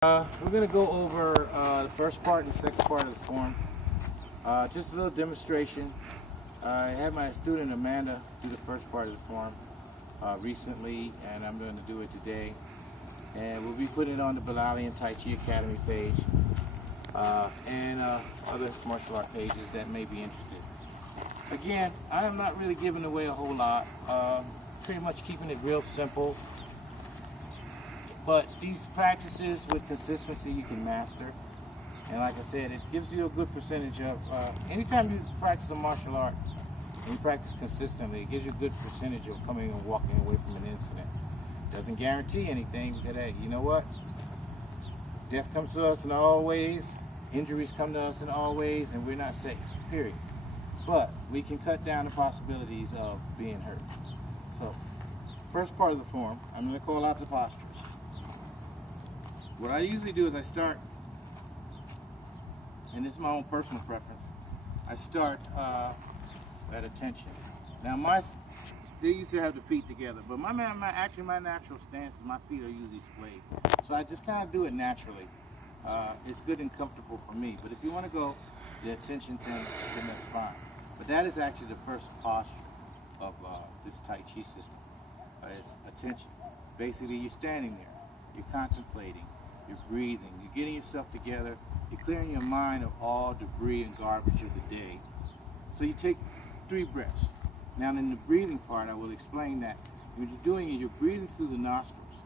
We're going to go over the first part and the second part of the form. Just a little demonstration. I had my student Amanda do the first part of the form recently, and I'm going to do it today. And we'll be putting it on the Bilali and Taichi Academy page and other martial art pages that may be interested. Again, I am not really giving away a whole lot. Pretty much keeping it real simple. But these practices with consistency you can master. And like I said, it gives you a good percentage of, anytime you practice a martial art and you practice consistently, it gives you a good percentage of coming and walking away from an incident. Doesn't guarantee anything, but hey, you know what? Death comes to us in all ways, injuries come to us in all ways, and we're not safe, period. But we can cut down the possibilities of being hurt. So, first part of the form, I'm going to call out the postures. What I usually do is I start, and this is my own personal preference, I start at attention. Now they used to have the feet together, but my natural stance is my feet are usually splayed. So I just kind of do it naturally. It's good and comfortable for me, but if you want to go the attention thing, then that's fine. But that is actually the first posture of this Tai Chi system. It's attention. Basically, you're standing there, you're contemplating, you're breathing, you're getting yourself together, you're clearing your mind of all debris and garbage of the day. So you take 3 breaths. Now in the breathing part, I will explain that when you're doing it, you're breathing through the nostrils.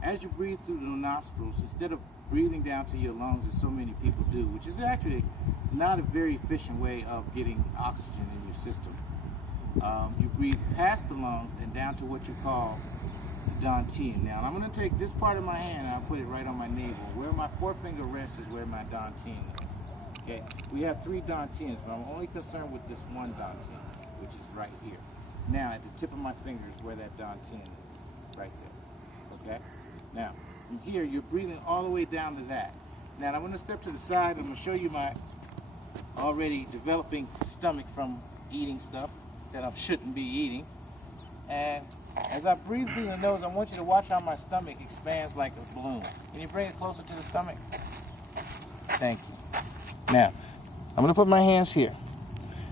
As you breathe through the nostrils, instead of breathing down to your lungs as so many people do, which is actually not a very efficient way of getting oxygen in your system, you breathe past the lungs and down to what you call the dantian. Now I'm going to take this part of my hand and I'll put it right on my navel. Where my forefinger rests is where my dantian is. Okay, we have 3 dantians, but I'm only concerned with this one dantian, which is right here. Now at the tip of my finger is where that dantian is, right there. Okay. Now from here you're breathing all the way down to that. Now I'm going to step to the side. I'm going to show you my already developing stomach from eating stuff that I shouldn't be eating. And as I breathe through the nose, I want you to watch how my stomach expands like a balloon. Can you bring it closer to the stomach? Thank you. Now, I'm going to put my hands here.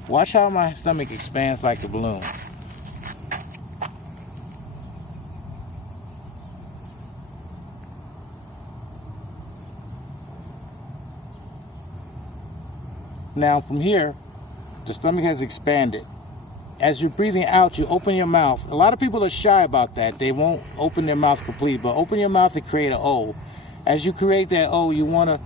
Watch how my stomach expands like a balloon. Now, from here, the stomach has expanded. As you're breathing out, you open your mouth. A lot of people are shy about that. They won't open their mouth completely, but open your mouth and create an O. As you create that O, you want to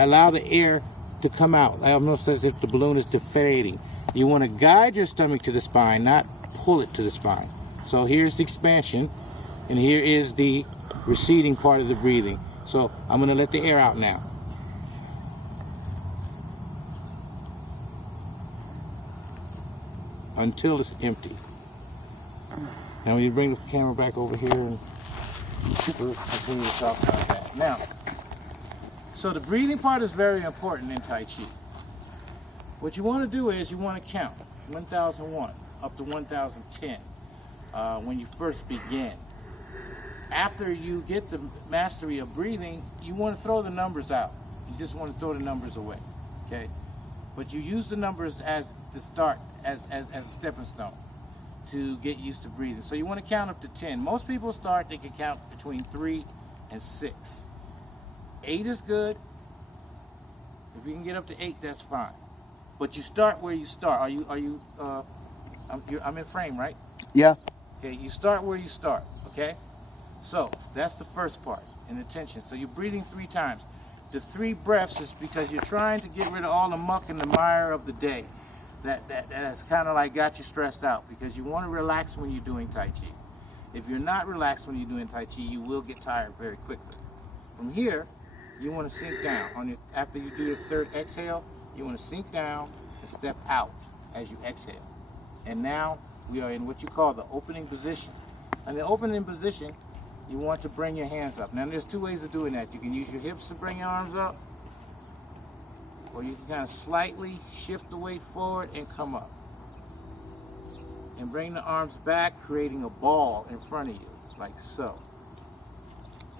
allow the air to come out, almost as if the balloon is deflating. You want to guide your stomach to the spine, not pull it to the spine. So here's the expansion, and here is the receding part of the breathing. So I'm going to let the air out now. Until it's empty. Now when you bring the camera back over here and we'll continue to talk about that. Now, so the breathing part is very important in Tai Chi. What you want to do is you want to count 1001 up to 1010 when you first begin. After you get the mastery of breathing, you want to throw the numbers out. You just want to throw the numbers away. Okay? But you use the numbers as the start, as a stepping stone to get used to breathing. So you want to count up to 10. Most people start, they can count between 3 and 6. 8 is good. If you can get up to 8, that's fine. But you start where you start. I'm in frame, right? Yeah. Okay, you start where you start, okay? So that's the first part, in attention. So you're breathing 3 times. The 3 breaths is because you're trying to get rid of all the muck and the mire of the day that has kind of like got you stressed out, because you want to relax when you're doing Tai Chi. If you're not relaxed when you're doing Tai Chi, you will get tired very quickly. From here, you want to sink down. After you do your 3rd exhale, you want to sink down and step out as you exhale. And now we are in what you call the opening position. In the opening position, you want to bring your hands up. Now there's 2 ways of doing that. You can use your hips to bring your arms up, or you can kind of slightly shift the weight forward and come up. And bring the arms back, creating a ball in front of you, like so.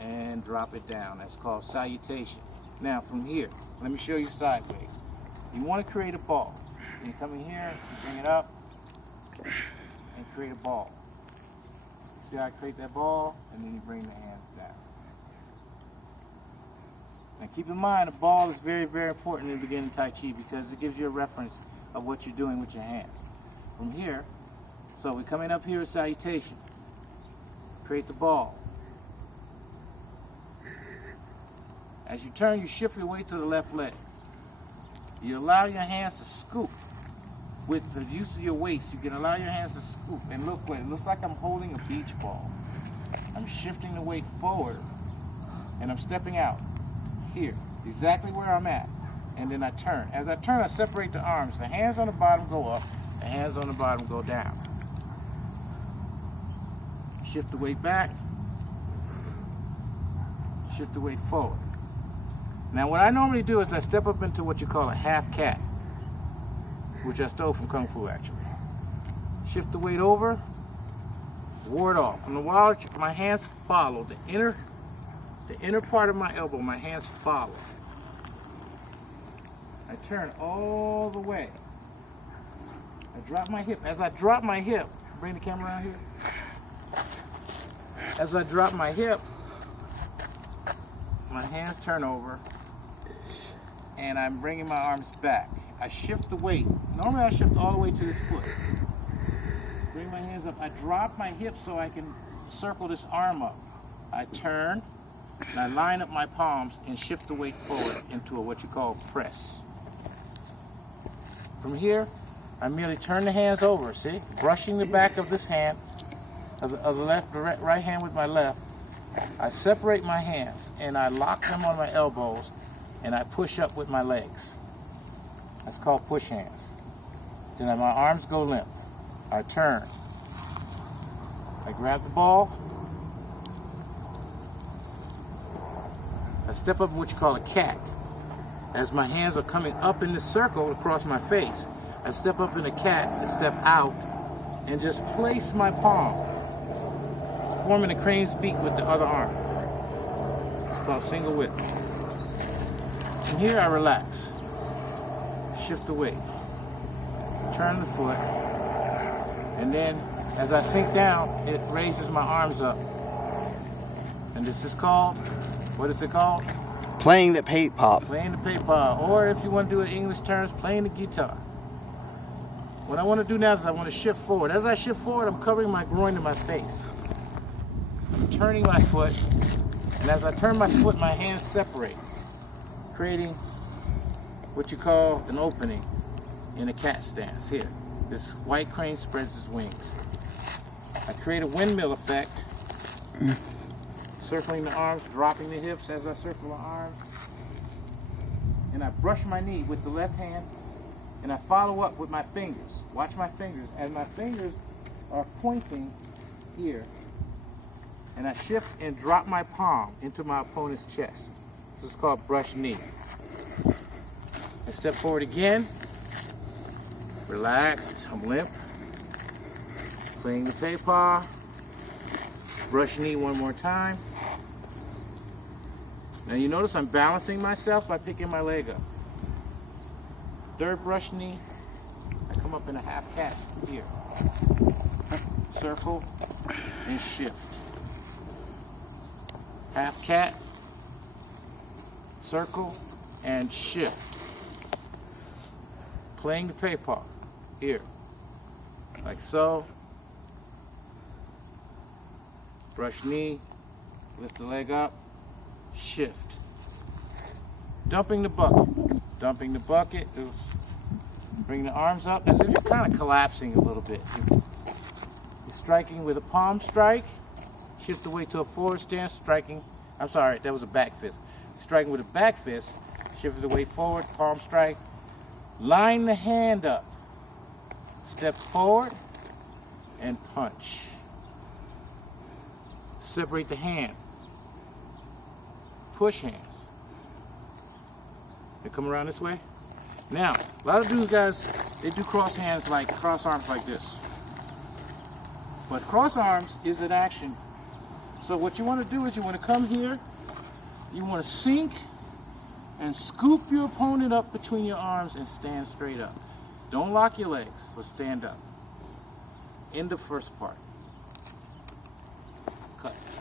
and drop it down. That's called salutation. Now from here, let me show you sideways. You want to create a ball. You come in here, you bring it up, and create a ball. See how I create that ball? And then you bring the hands down. Now keep in mind, a ball is very, very important in the beginning of Tai Chi because it gives you a reference of what you're doing with your hands. From here, so we're coming up here with salutation. Create the ball. As you turn, you shift your weight to the left leg. You allow your hands to scoop. With the use of your waist, you can allow your hands to scoop. And look what it looks like. I'm holding a beach ball. I'm shifting the weight forward, and I'm stepping out here, exactly where I'm at. And then I turn. As I turn, I separate the arms. The hands on the bottom go up, the hands on the bottom go down. Shift the weight back, shift the weight forward. Now what I normally do is I step up into what you call a half cat, which I stole from Kung Fu actually. Shift the weight over, ward off. From the wild, my hands follow the inner part of my elbow, my hands follow. I turn all the way. I drop my hip. As I drop my hip, bring the camera around here. As I drop my hip, my hands turn over, and I'm bringing my arms back. I shift the weight. Normally I shift all the way to this foot. Bring my hands up. I drop my hip so I can circle this arm up. I turn, and I line up my palms and shift the weight forward into what you call press. From here, I merely turn the hands over, see? Brushing the back of this hand, of the right hand with my left. I separate my hands and I lock them on my elbows and I push up with my legs. That's called push hands. Then my arms go limp. I turn. I grab the ball. I step up what you call a cat. As my hands are coming up in this circle across my face, I step up in a cat and step out and just place my palm, forming a crane's beak with the other arm. It's called single whip. From here I relax. Shift the weight. Turn the foot. And then as I sink down, it raises my arms up. And this is called, what is it called? Playing the paper. Playing the paper. Or if you want to do it in English terms, playing the guitar. What I want to do now is I want to shift forward. As I shift forward, I'm covering my groin to my face. I'm turning my foot, and as I turn my foot, my hands separate, creating what you call an opening in a cat stance. Here, this white crane spreads his wings. I create a windmill effect, circling the arms, dropping the hips as I circle the arms, and I brush my knee with the left hand, and I follow up with my fingers. Watch my fingers, as my fingers are pointing here, and I shift and drop my palm into my opponent's chest. This is called brush knee. I step forward again, relaxed, I'm limp, playing the paper, brush knee one more time. Now you notice I'm balancing myself by picking my leg up. Third brush knee, I come up in a half cat here. Circle and shift. Half cat, circle and shift. Playing the paper here, like so. Brush knee, lift the leg up, shift. Dumping the bucket. Dumping the bucket, bring the arms up as if you're kind of collapsing a little bit. You're striking with a palm strike, shift the weight to a forward stance, striking, I'm sorry, that was a back fist. Striking with a back fist, shift the weight forward, palm strike, line the hand up, step forward, and punch. Separate the hand, push hands. They come around this way. Now, a lot of these guys, they do cross hands like, cross arms like this. But cross arms is an action So what you want to do is you want to come here, you want to sink and scoop your opponent up between your arms and stand straight up. Don't lock your legs, but stand up. End the first part. Cut.